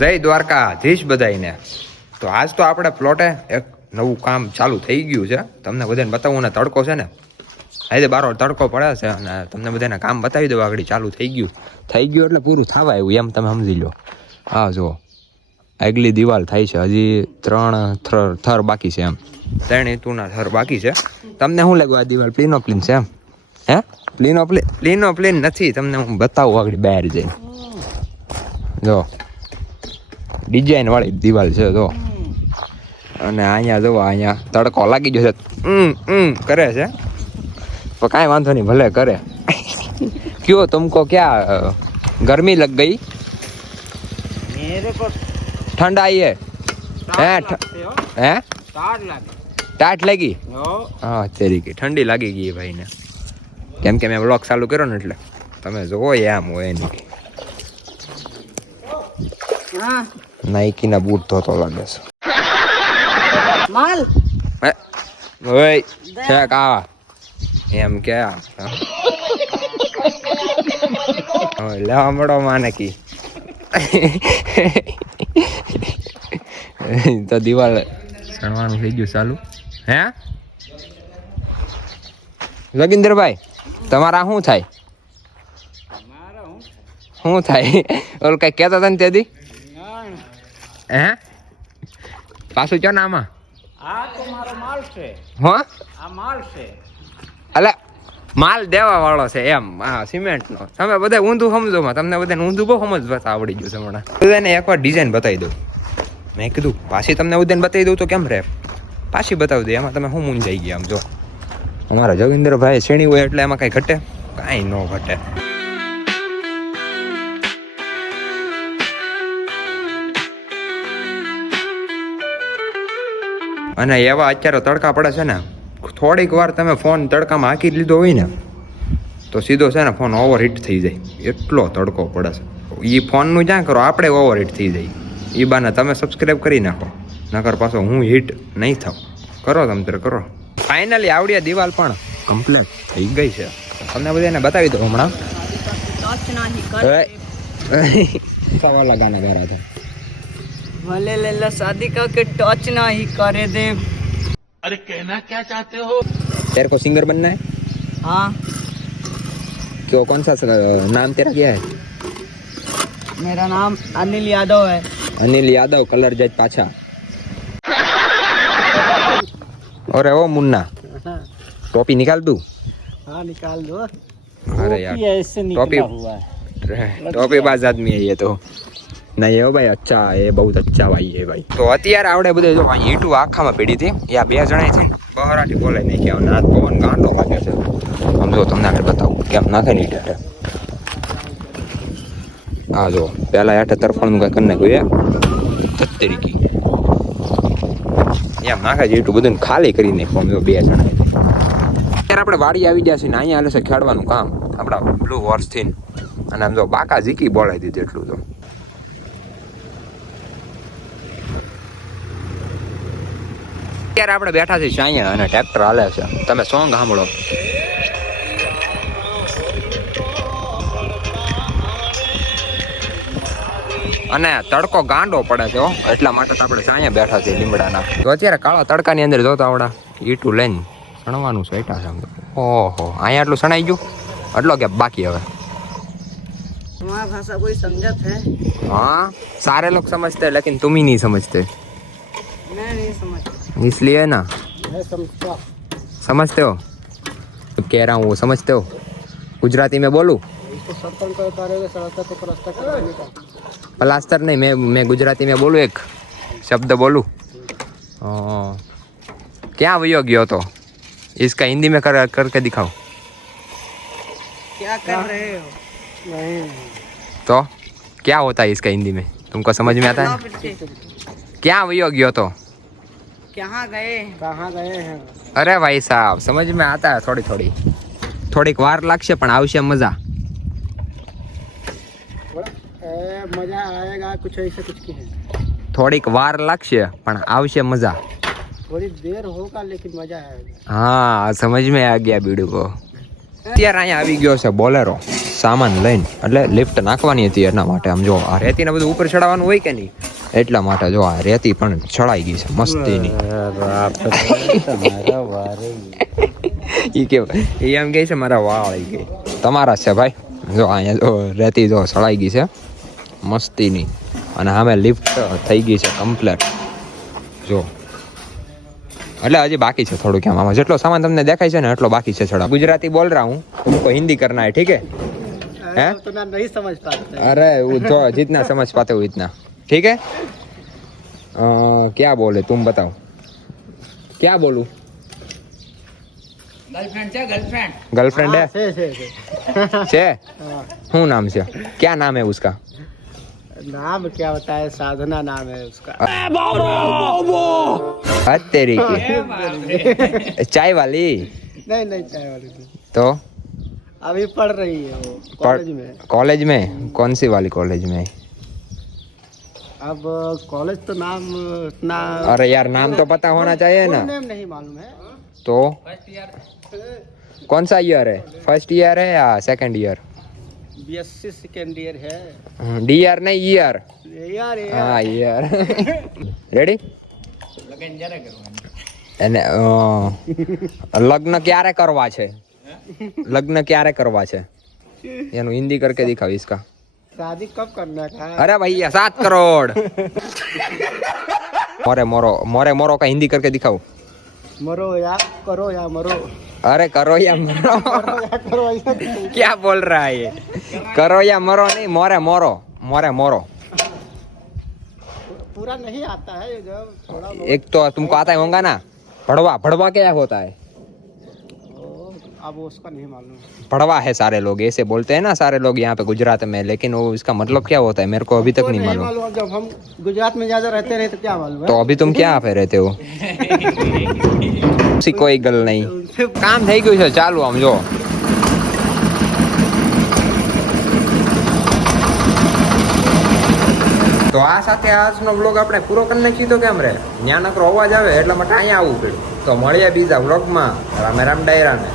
જય દ્વારકાધીશ બધાઈને. તો આજ તો આપણે પ્લોટે એક નવું કામ ચાલુ થઈ ગયું છે. તમને બધાને બતાવું ને, તડકો છે ને, આજે બારો તડકો પડે છે અને તમને બધાને કામ બતાવી દઉં. આગળ ચાલુ થઈ ગયું એટલે પૂરું થવા આવ્યું એમ તમે સમજી લો. હા જો આગલી દિવાલ થાય છે, હજી 3 થર બાકી છે, એમ 3 ઇંટુના થર બાકી છે. તમને શું લાગ્યું આ દિવાલ પ્લીનો પ્લીન છે એમ? હે પ્લીનો પ્લીન નથી, તમને હું બતાવું આગળ બહાર જઈને. જો ડિઝાઇન વાળી દિવાલ છે જો. અને અહીંયા જો અહીંયા તડકો લાગી ગયો છે, કરે છે પણ કાંઈ વાંધો નહીં, ભલે કરે. ક્यों तुमको क्या गर्मी लग गई? मेरे को ठंड आई है? हैं टाट लगी? हाँ तेरी की ઠંડી લાગી ગઈ ભાઈને. કેમ કે મેં વ્લોગ ચાલુ કર્યો ને એટલે તમે જોવો એમ હોય નહીં. નાઈકી ના બૂટ ધોતો લાગે છે. माल ઓય છે કા એમ કે લેવા મળો માને કી. તો દિવાલ સણવાનું થઈ ગયું ચાલુ. હે જોગિંદરભાઈ, તમારા શું થાય? શું થાય? ઓલ કઈ કેતા હતા ને તેથી? હે પાછું ચો ને આમાં? આ તો મારો માલ છે. હા આ માલ છે. અલે માલ દેવા વાળો છે એમ. હા સિમેન્ટ નો. તમે બધા ઊંધું સમજો માં, તમને બધાને ઊંધું બહુ સમજવા આવડી ગયું છે હમણાં. બધાને એકવાર ડિઝાઇન બતાવી દઉં. મેં કીધું પાછી તમને બધાને બતાવી દઉં તો કેમ રહે, પાછી બતાવી દઉં. એમાં તમે શું મૂંઝાઈ ગયા આમ જો. અમારા જોગિંદરભાઈ શેણી હોય એટલે એમાં કઈ ઘટે? કાંઈ ન ઘટે. અને એવા અત્યારે તડકા પડે છે ને, થોડીક વાર તમે ફોન તડકામાં હાકી લીધો હોય ને તો સીધો છે ને ફોન ઓવરહીટ થઈ જાય, એટલો તડકો પડે છે. એ ફોનનું જ્યાં કરો, આપણે ઓવરહીટ થઈ જાય. એ બાને તમે સબસ્ક્રાઈબ કરી નાખો, નકર પાછો હું હીટ નહીં થાવ. કરો તમે કરો. ફાઇનલી આવડી દિવાલ પણ કમ્પ્લીટ થઈ ગઈ છે. તમને બધાને બતાવી દઉં હમણાં. સવાલ ગાના મારા છે. भले लल्ला शादी का के टच ना ही करे दे. अरे कहना क्या चाहते हो? तेरे को सिंगर बनना है? हाँ. क्यों, कौन सा नाम तेरा क्या है? मेरा नाम अनिल यादव है. अनिल यादव, कलर जज पाछा. अरे ओ मुन्ना, टोपी निकाल दूं? हाँ निकाल दो. अरे यार ऐसे निकला हुआ है. टोपी बाज आदमी है ये तो. નહીં હો ભાઈ, અચ્છા એ બહુ અચ્છા ભાઈ એ ભાઈ. તો અત્યારે આવડે બધે જો ઈંટું આખામાં પડી હતી. આ 2 જણા છે બહારાથી બોલાઈ નાખ્યા. અને આ પવન ગાંડો લાગે છે. આમ જો તમને આગળ બતાવું કેમ નાખે ને ઈંટ. આ જો પેલા હેઠે તરફાણનું કઈ કરી નાખ્યું એ તરીકી એમ નાખે છે. ઈંટું બધું ખાલી કરી નાખ્યું. આમ જો 2 જણા અત્યારે આપણે વાડી આવી ગયા છીએ ને અહીંયા હાલે છે ખેડવાનું કામ આપણા બ્લુ હોર્સથી. અને આમ જો બાકા ઝીકી બોલાવી દીધું એટલું તો. અત્યારે આપણે બેઠા છીએ અહીંયા અને ટ્રેક્ટર હાલે છે. તમે સોંગ સાંભળો. અને તડકો ગાંડો પડે છે એટલા માટે આપણે અહીંયા બેઠા છીએ લીમડાના. તો અત્યારે કાળા તડકાની અંદર જોતા આવડા ઈટું લઈને સણવાનું બેઠા છે. ઓહો, અહીંયા એટલું સણાઈ ગયું, એટલો કે બાકી હવે. तुम्हारा भाषा कोई समझत है? हाँ सारे लोग समझते हैं लेकिन तुम ही नहीं समझते. मैं नहीं समझता. इसलिए ना मैं समझता. समझते हो? कह रहा हूँ वो समझते हो? गुजराती में बोलूँ? इसको सरपंच को करेंगे सड़क को प्लास्टर कराने का. प्लास्टर नहीं, मैं गुजराती में बोलूँ, एक शब्द बोलूँ. क्या वयो गयो तो इसका हिंदी में करके दिखाओ. क्या कर रहे हो? नहीं. तो क्या होता है इसका हिंदी में, तुमको समझ में आता है? क्या वयो गयो तो? कहाँ गए हैं? अरे भाई साहब समझ में आता है થોડીક વાર લાગશે પણ આવશે મજા. मजा आएगा कुछ ऐसा कुछ की है. થોડીક વાર લાગશે પણ આવશે મજા. थोड़ी देर होगा लेकिन मजा आएगा. हाँ समझ में आ गया बीड़ू को. અત્યારે અહીંયા આવી ગયો છે બોલેરો સામાન લઈને, એટલે લિફ્ટ નાખવાની હતી એના માટે. આમ જો આ રેતીને બધું ઉપર ચડાવવાનું હોય કે નહીં, એટલા માટે જો આ રેતી પણ ચડાઈ ગઈ છે મસ્તીની. ઈ કે એ એમ કહે છે મારા વાળ આવી ગઈ. તમારા છે ભાઈ. જો અહીંયા જો રેતી જો ચડાઈ ગઈ છે મસ્તીની, અને સામે લિફ્ટ થઈ ગઈ છે કમ્પ્લેટ. જો એટલે હજી બાકી છે થોડું કેમ, આમાં જેટલો સામાન તમને દેખાય છે ને એટલો બાકી છે ચડા. ગુજરાતી બોલ રહા હું, तुमको हिंदी करना है ठीक है? हैं? तो ना नहीं समझ पाते अरे वो जो जितना समझ पाते हो इतना ठीक है. क्या बोले तुम बताओ, क्या बोलूं? गर्लफ्रेंड है गर्लफ्रेंड गर्लफ्रेंड है છે? શું નામ છે? क्या नाम है उसका? नाम क्या बताए, साधना नाम है उसका. हद तेरी की चाय वाली नहीं नहीं चाय वाली नहीं. तो अभी पढ़ रही है वो कॉलेज में. कॉलेज में कौन सी वाली कॉलेज में? अब कॉलेज तो नाम इतना अरे यार नाम तो पता होना चाहिए ना. नेम नहीं मालूम है. तो कौन सा ईयर है? फर्स्ट ईयर है या second year? BSc second year है डी ईयर नहीं ईयर. यार હા યાર રેડી. એને લગ્ન ક્યારે કરવા છે? લગ્ન ક્યારે કરવા છે એનું હિન્દી કરકે દિખાવ इसका. शादी कब करना है. अरे भैया 7 करोड़. मोरे मोरो का हिंदी करके दिखाओ. मरो या करो या मरो. अरे करो या मरो. करो ऐसा क्या बोल रहा है ये? करो या मरो नहीं, मोरे मोरो. मोरे मोरो. पूरा नहीं आता है ये जब थोड़ा बहुत. एक तो तुमको आता है होगा ना, भड़वा. भड़वा क्या होता है? अब उसका नहीं मालूम. भड़वा है सारे लोग ऐसे बोलते हैं ना, सारे लोग यहाँ पे गुजरात में, लेकिन वो इसका मतलब क्या होता है मेरे को अभी तक नहीं मालूम. अब जब हम गुजरात में ज्यादा रहते रहे तो क्या मालूम तो अभी तुम क्या पे रहते हो? उसी कोई गल नहीं. કામ થઈ ગયું છે ચાલુ. આમ જો તો આ સાથે આજનો વ્લોગ આપણે પૂરો કરી નાખી તો કેમ રે? ન્યા નકરો અવાજ આવે એટલા માટે અહીંયા આવવું પડ્યું. તો મળીએ બીજા વ્લોગમાં. રામે રામ ડાયરાને.